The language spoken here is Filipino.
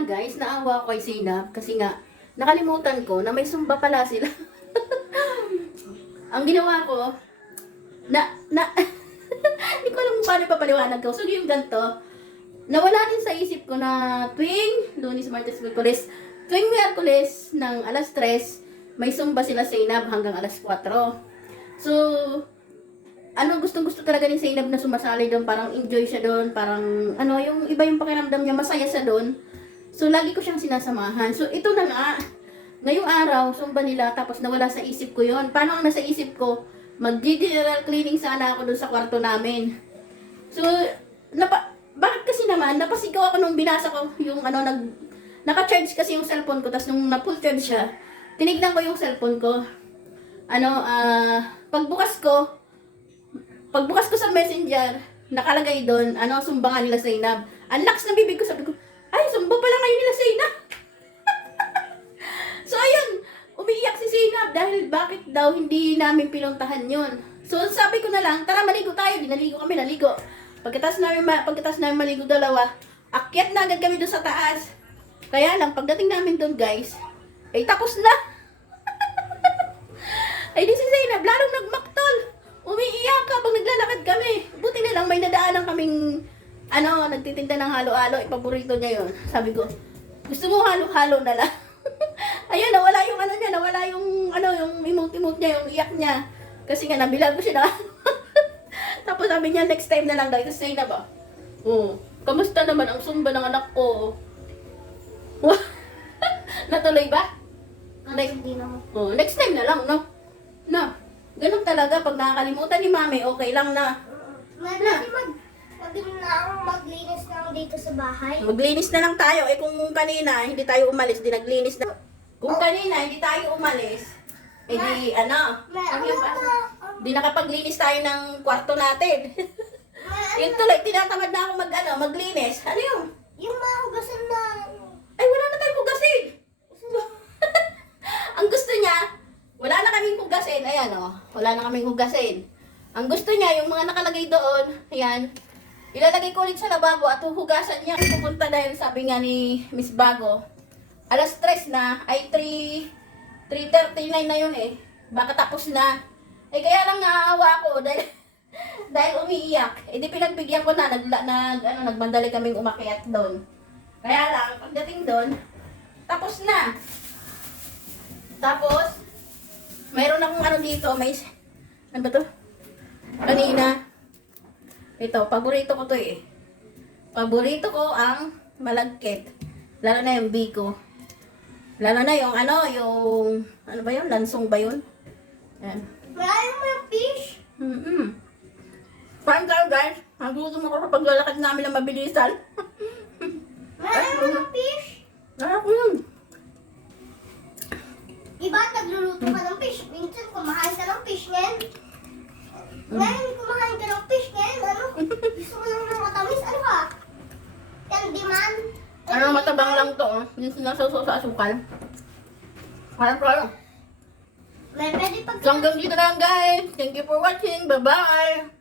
lang guys, naawa ko kay Zainab kasi nga nakalimutan ko na may sumba pala sila. Ang ginawa ko, hindi ko alam kung paano papaliwanag ko. So yung ganito, nawala din sa isip ko na tuwing Lunes, Martes, Miyerkules, tuwing Miyerkules ng alas 3, may sumba sila Zainab hanggang alas 4. So, gustong-gusto talaga ni Zainab na sumasali doon, parang enjoy siya doon, parang yung iba yung pakiramdam niya, masaya siya doon. So, lagi ko siyang sinasamahan. So, ito na nga, ngayong araw, sumba nila, tapos nawala sa isip ko yon. Paano ang nasa isip ko? Mag-general cleaning sana ako doon sa kwarto namin. So, bakit kasi naman, napasigaw ako nung binasa ko yung naka-charge kasi yung cellphone ko, tapos nung na-full charge siya, tinignan ko yung cellphone ko. Pagbukas ko sa messenger, nakalagay doon, sumbangan nila Zainab. Ang lakas ng bibig ko, sabi ko, ay, sumba pala ngayon nila Zainab. So, ayun, umiiyak si Zainab dahil bakit daw hindi namin pinuntahan yun. So, sabi ko na lang, tara maligo tayo. Dinaligo kami, naligo. Pagkatapos namin maligo dalawa, akyat na agad kami doon sa taas. Kaya lang, pagdating namin doon guys, ay tapos na. Ay di si Zainab, lalong nagmaktol. Umiiyak habang naglalakad kami. Buti na lang, may nadaanan kaming, nagtitinda ng halo-halo. Ipaborito niya yun. Sabi ko, gusto mo halo-halo na lang? Ayun, nawala yung nawala yung emote-emote niya, yung iyak niya. Kasi nga, nabilag ko siya na. Tapos sabi niya, next time na lang guys. Kasi na ba? Kamusta naman ang sumba ng anak ko? Natuloy ba? Hindi naman. Next time na lang, no? Na, ganun talaga. Pag nakakalimutan ni mami, okay lang na. Maglinis na ako dito sa bahay. Maglinis na lang tayo. Kung kanina, hindi tayo umalis, di naglinis na. Kung kanina, hindi tayo umalis, di nakapaglinis tayo ng kwarto natin. Yun tuloy, tinatamad na ako maglinis. Ano yun? Yung mga hugasan na... Ay, wala na tayong hugasin. Ang gusto niya, wala na kaming hugasin. Ayan, wala na kaming hugasin. Ang gusto niya, yung mga nakalagay doon, ayan, ilalagay ko ulit sa lababo at huhugasan niya. Pupunta dahil sabi nga ni Miss Bago, alas 3 na, ay 3:39 na yun eh. Baka tapos na. Kaya lang naawa ko dahil umiiyak. Di pinagbigyan ko na, nagmandali kaming umakyat doon. Kaya lang, pagdating doon, tapos na. Tapos, mayroon akong dito, ano ba to? Kanina, ito, paborito ko to eh. Paborito ko ang malagkit. Lalo na yung biko. Lalo na yung ano ba yun? Lansong ba yun? Yan. Malayo mo yung fish? Paano tayo guys? Nagutom ako sa paglalakad namin na mabilisan. Malayo mo yung fish? Narap ko yun. Diba, nagluluto ka ng fish? Minsan kumahain ka ng fish ngayon. Ngayon kumahain ka ng fish ngayon. Gusto mo lang ng matamis? Ano ka? Candyman? Matabang lang to. Hindi sinasawsaw sa asukal. Parang. May pwede pag... So hanggang dito lang guys. Thank you for watching. Bye-bye.